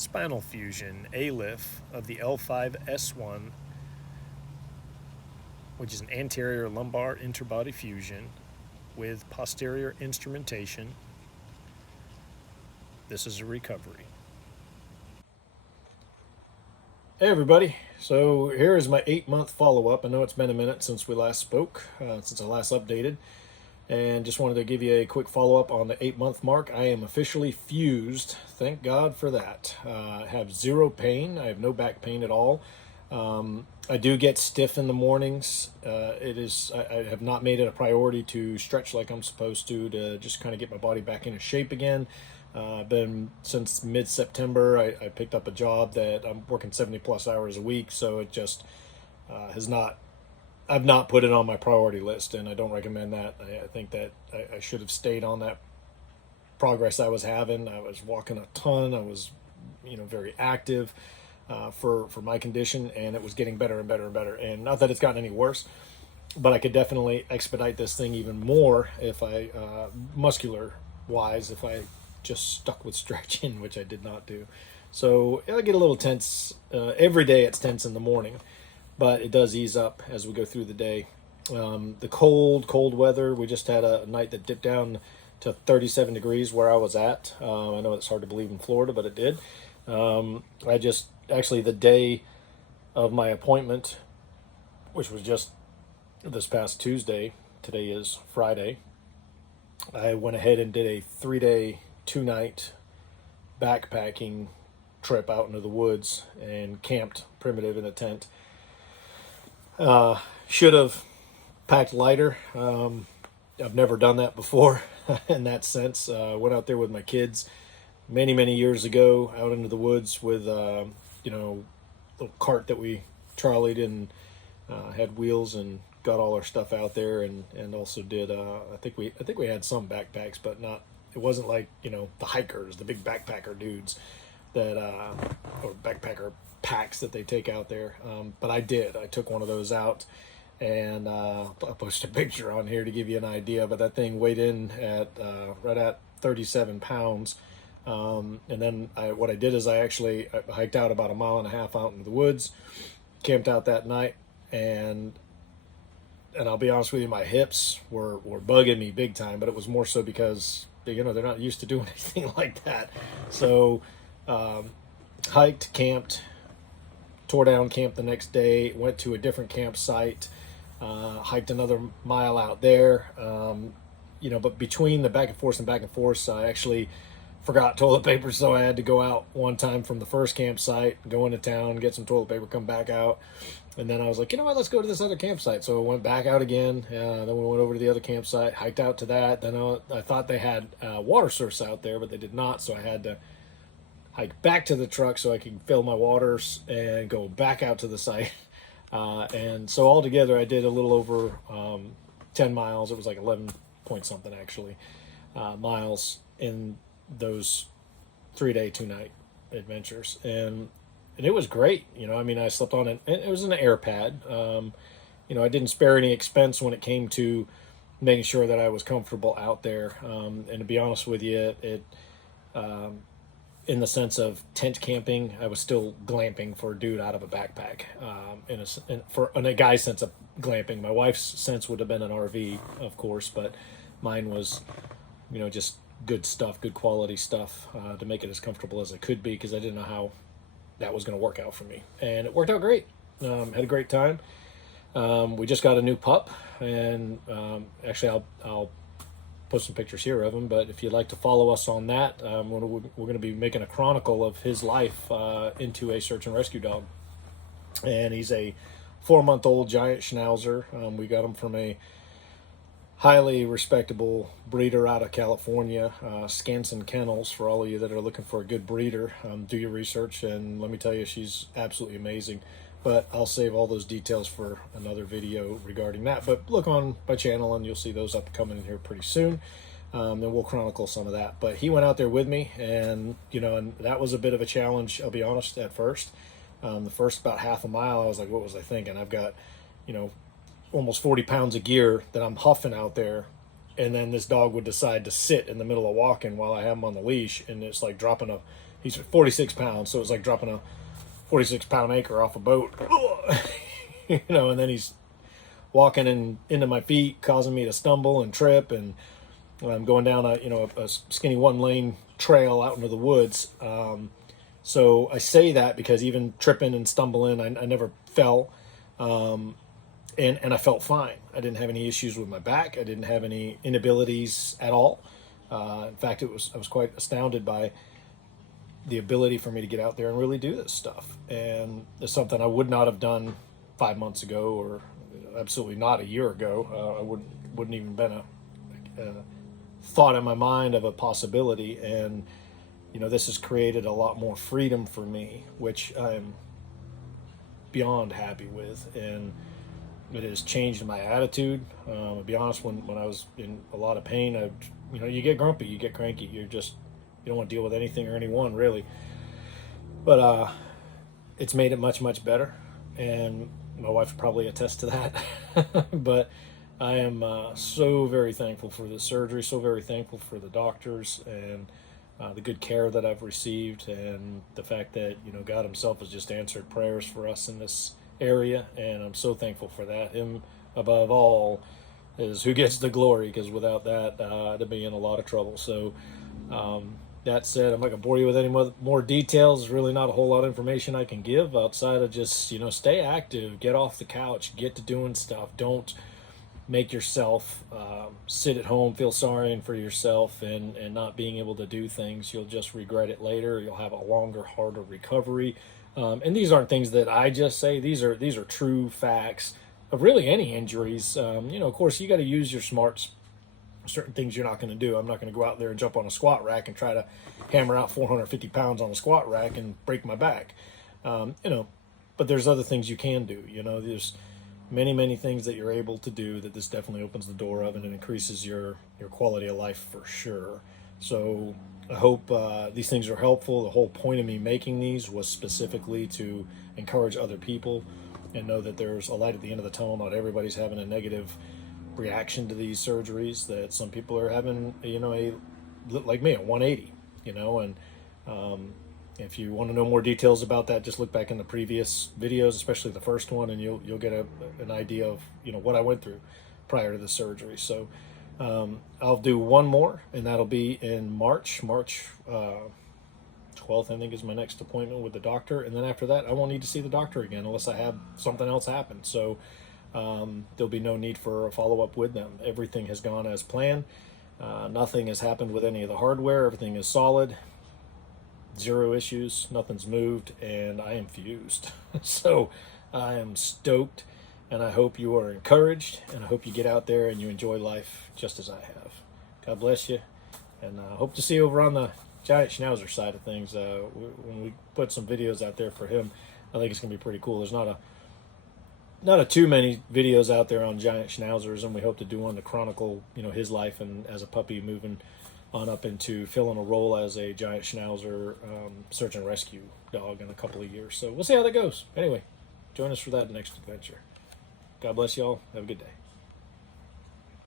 spinal fusion, ALIF, of the L5-S1, which is an anterior lumbar interbody fusion with posterior instrumentation. This is a recovery. Hey everybody, so here is my 8-month follow-up. I know it's been a minute since we last spoke, since I last updated, and just wanted to give you a quick follow-up on the 8-month mark. I am officially fused, thank God for that. I have zero pain, I have no back pain at all. I do get stiff in the mornings. I have not made it a priority to stretch like I'm supposed to just kind of get my body back into shape again. Been since mid-September. I picked up a job that I'm working 70 plus hours a week, so it just I've not put it on my priority list, and I don't recommend that. I think that I should have stayed on that progress I was having. I was walking a ton. I was, very active for my condition, and it was getting better and better and better. And not that it's gotten any worse, but I could definitely expedite this thing even more if I, muscular wise, if I just stuck with stretching, which I did not do. So I get a little tense every day. It's tense in the morning, but it does ease up as we go through the day. The cold weather, we just had a night that dipped down to 37 degrees where I was at. I know it's hard to believe in Florida, but it did. Actually the day of my appointment, which was just this past Tuesday, today is Friday, I went ahead and did a 3-day, 2-night backpacking trip out into the woods and camped primitive in a tent. Should have packed lighter. I've never done that before in that sense. Went out there with my kids many years ago out into the woods with little cart that we trolleyed and had wheels and got all our stuff out there, and also did I think we had some backpacks, but not, it wasn't like the hikers, the big backpacker dudes that or backpacker packs that they take out there. But I took one of those out, and I'll post a picture on here to give you an idea, but that thing weighed in at right at 37 pounds. And then what I did is I hiked out about 1.5 miles out into the woods, camped out that night, and I'll be honest with you, my hips were bugging me big time, but it was more so because they're not used to doing anything like that. So hiked, camped, tore down camp the next day, went to a different campsite, hiked another mile out there. But between the back and forth, I actually forgot toilet paper, so I had to go out one time from the first campsite, go into town, get some toilet paper, come back out. And then I was like, let's go to this other campsite. So I went back out again. Then we went over to the other campsite, hiked out to that. Then I thought they had water source out there, but they did not. So I had to hike back to the truck so I could fill my waters and go back out to the site. And so altogether, I did a little over 10 miles. It was like 11 point something, actually, miles in those 3-day, 2-night adventures. And it was great. I slept on it. It was an air pad. I didn't spare any expense when it came to making sure that I was comfortable out there. And to be honest with you, in the sense of tent camping, I was still glamping for a dude out of a backpack. In a guy's sense of glamping, my wife's sense would have been an RV, of course, but mine was, just good stuff, good quality stuff, to make it as comfortable as it could be, because I didn't know how that was going to work out for me, and it worked out great. Had a great time. We just got a new pup, and actually I'll post some pictures here of him, but if you'd like to follow us on that, we're going to be making a chronicle of his life into a search and rescue dog. And he's a 4-month-old giant schnauzer. We got him from a highly respectable breeder out of California, Skansen Kennels. For all of you that are looking for a good breeder, do your research, and let me tell you, she's absolutely amazing. But I'll save all those details for another video regarding that. But look on my channel and you'll see those up coming in here pretty soon. And we'll chronicle some of that. But he went out there with me, and and that was a bit of a challenge, I'll be honest, at first. The first about half a mile, I was like, what was I thinking? I've got, almost 40 pounds of gear that I'm huffing out there, and then this dog would decide to sit in the middle of walking while I have him on the leash, and it's like dropping a he's 46 pounds, so it's like dropping a 46-pound anchor off a boat. You know, and then he's walking into my feet, causing me to stumble and trip, and I'm going down a skinny 1-lane trail out into the woods. So I say that because even tripping and stumbling, I never fell, and I felt fine. I didn't have any issues with my back. I didn't have any inabilities at all. In fact, I was quite astounded by the ability for me to get out there and really do this stuff. And it's something I would not have done 5 months ago, or absolutely not a year ago. I wouldn't even been a thought in my mind of a possibility. And this has created a lot more freedom for me, which I'm beyond happy with, and it has changed my attitude. To be honest, when I was in a lot of pain, you get grumpy, you get cranky, you don't want to deal with anything or anyone really. But it's made it much, much better, and my wife would probably attest to that. But I am so very thankful for this surgery, so very thankful for the doctors and the good care that I've received, and the fact that God himself has just answered prayers for us in this area, and I'm so thankful for that. Him above all is who gets the glory, because without that, I'd be in a lot of trouble. So that said, I'm not going to bore you with any more details. There's really not a whole lot of information I can give outside of just, stay active, get off the couch, get to doing stuff. Don't make yourself sit at home, feel sorry for yourself, and not being able to do things. You'll just regret it later. You'll have a longer, harder recovery. And these aren't things that I just say. These are true facts of really any injuries. Of course, you got to use your smarts. Certain things you're not going to do. I'm not going to go out there and jump on a squat rack and try to hammer out 450 pounds on a squat rack and break my back. But there's other things you can do. There's many things that you're able to do that this definitely opens the door of, and it increases your quality of life for sure. So I hope these things are helpful. The whole point of me making these was specifically to encourage other people and know that there's a light at the end of the tunnel. Not everybody's having a negative reaction to these surgeries, that some people are having like me, a 180, and if you want to know more details about that, just look back in the previous videos, especially the first one, and you'll get an idea of what I went through prior to the surgery. So I'll do one more, and that'll be in March 12th, I think, is my next appointment with the doctor. And then after that, I won't need to see the doctor again unless I have something else happen. So there'll be no need for a follow-up with them. Everything has gone as planned. Nothing has happened with any of the hardware. Everything is solid. Zero issues. Nothing's moved. And I am fused. So I am stoked. And I hope you are encouraged. And I hope you get out there and you enjoy life just as I have. God bless you. And I hope to see you over on the Giant Schnauzer side of things. When we put some videos out there for him, I think it's going to be pretty cool. There's not a too many videos out there on giant schnauzers, and we hope to do one to chronicle his life and as a puppy moving on up into filling a role as a giant schnauzer search and rescue dog in a couple of years. So we'll see how that goes. Anyway, join us for that next adventure. God bless y'all. Have a good day.